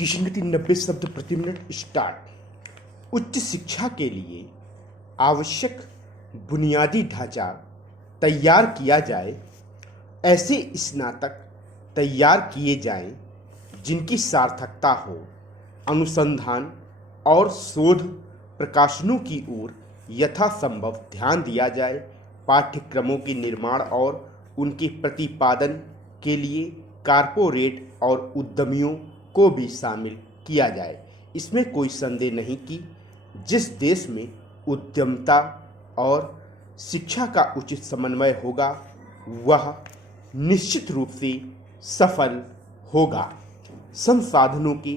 Education गति 90 शब्द प्रति मिनट स्टार्ट। उच्च शिक्षा के लिए आवश्यक बुनियादी ढांचा तैयार किया जाए। ऐसे स्नातक तैयार किए जाएं जिनकी सार्थकता हो। अनुसंधान और शोध प्रकाशनों की ओर यथासंभव ध्यान दिया जाए। पाठ्यक्रमों के निर्माण और उनके प्रतिपादन के लिए कारपोरेट और उद्यमियों को भी शामिल किया जाए। इसमें कोई संदेह नहीं कि जिस देश में उद्यमिता और शिक्षा का उचित समन्वय होगा वह निश्चित रूप से सफल होगा। संसाधनों के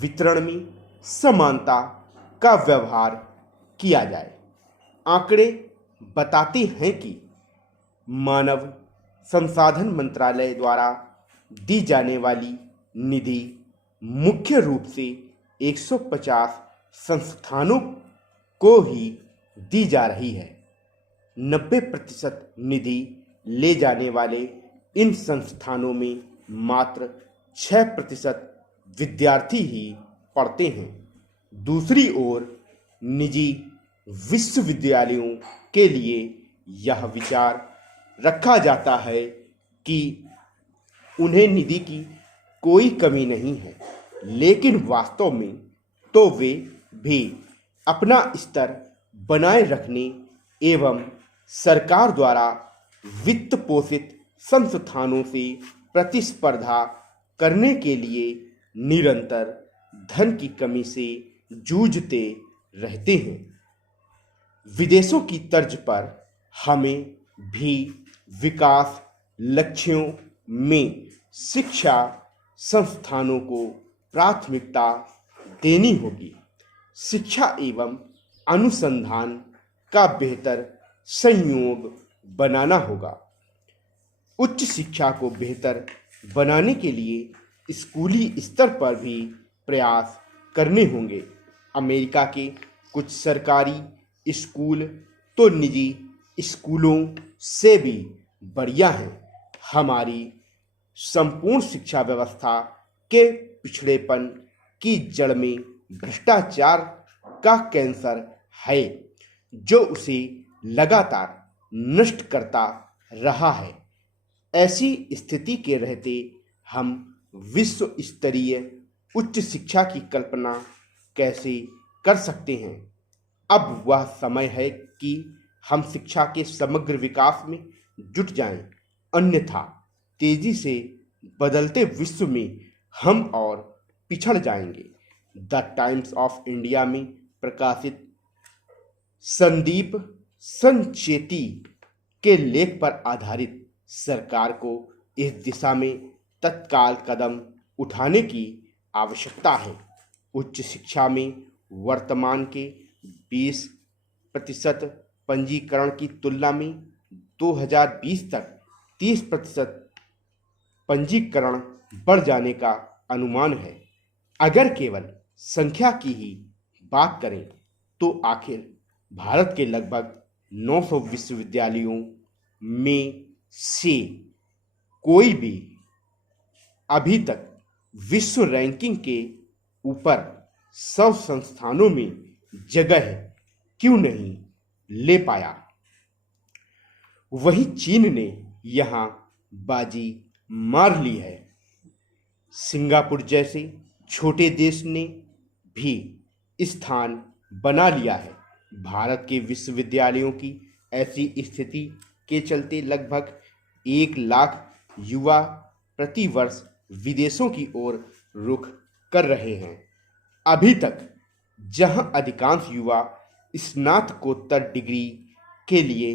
वितरण में समानता का व्यवहार किया जाए। आंकड़े बताते हैं कि मानव संसाधन मंत्रालय द्वारा दी जाने वाली निधि मुख्य रूप से 150 संस्थानों को ही दी जा रही है। 90% निधि ले जाने वाले इन संस्थानों में मात्र 6% विद्यार्थी ही पढ़ते हैं। दूसरी ओर निजी विश्वविद्यालयों के लिए यह विचार रखा जाता है कि उन्हें निधि की कोई कमी नहीं है, लेकिन वास्तव में तो वे भी अपना स्तर बनाए रखने एवं सरकार द्वारा वित्त पोषित संस्थानों से प्रतिस्पर्धा करने के लिए निरंतर धन की कमी से जूझते रहते हैं। विदेशों की तर्ज पर हमें भी विकास लक्ष्यों में शिक्षा संस्थानों को प्राथमिकता देनी होगी। शिक्षा एवं अनुसंधान का बेहतर संयोग बनाना होगा। उच्च शिक्षा को बेहतर बनाने के लिए स्कूली स्तर पर भी प्रयास करने होंगे। अमेरिका के कुछ सरकारी स्कूल तो निजी स्कूलों से भी बढ़िया हैं। हमारी संपूर्ण शिक्षा व्यवस्था के पिछड़ेपन की जड़ में भ्रष्टाचार का कैंसर है जो उसे लगातार नष्ट करता रहा है। ऐसी स्थिति के रहते हम विश्व स्तरीय उच्च शिक्षा की कल्पना कैसे कर सकते हैं। अब वह समय है कि हम शिक्षा के समग्र विकास में जुट जाएं, अन्यथा तेजी से बदलते विश्व में हम और पिछड़ जाएंगे। द टाइम्स ऑफ इंडिया में प्रकाशित संदीप संचेती के लेख पर आधारित सरकार को इस दिशा में तत्काल कदम उठाने की आवश्यकता है। उच्च शिक्षा में वर्तमान के 20% पंजीकरण की तुलना में 2020 तक 30% पंजीकरण बढ़ जाने का अनुमान है। अगर केवल संख्या की ही बात करें तो आखिर भारत के लगभग 900 विश्वविद्यालयों में से कोई भी अभी तक विश्व रैंकिंग के ऊपर 100 संस्थानों में जगह क्यों नहीं ले पाया। वहीं चीन ने यहाँ बाजी मार ली है। सिंगापुर जैसे छोटे देश ने भी स्थान बना लिया है। भारत के विश्वविद्यालयों की ऐसी स्थिति के चलते लगभग 1 लाख युवा प्रतिवर्ष विदेशों की ओर रुख कर रहे हैं। अभी तक जहां अधिकांश युवा स्नातकोत्तर डिग्री के लिए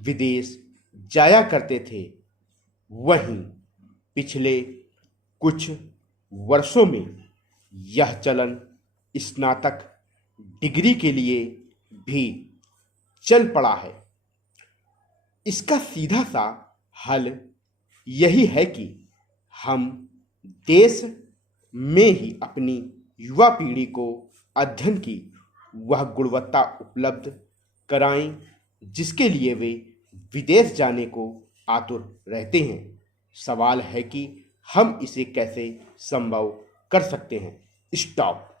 विदेश जाया करते थे, वहीं पिछले कुछ वर्षों में यह चलन स्नातक डिग्री के लिए भी चल पड़ा है। इसका सीधा सा हल यही है कि हम देश में ही अपनी युवा पीढ़ी को अध्ययन की वह गुणवत्ता उपलब्ध कराएं जिसके लिए वे विदेश जाने को आतुर रहते हैं। सवाल है कि हम इसे कैसे संभव कर सकते हैं। स्टॉप।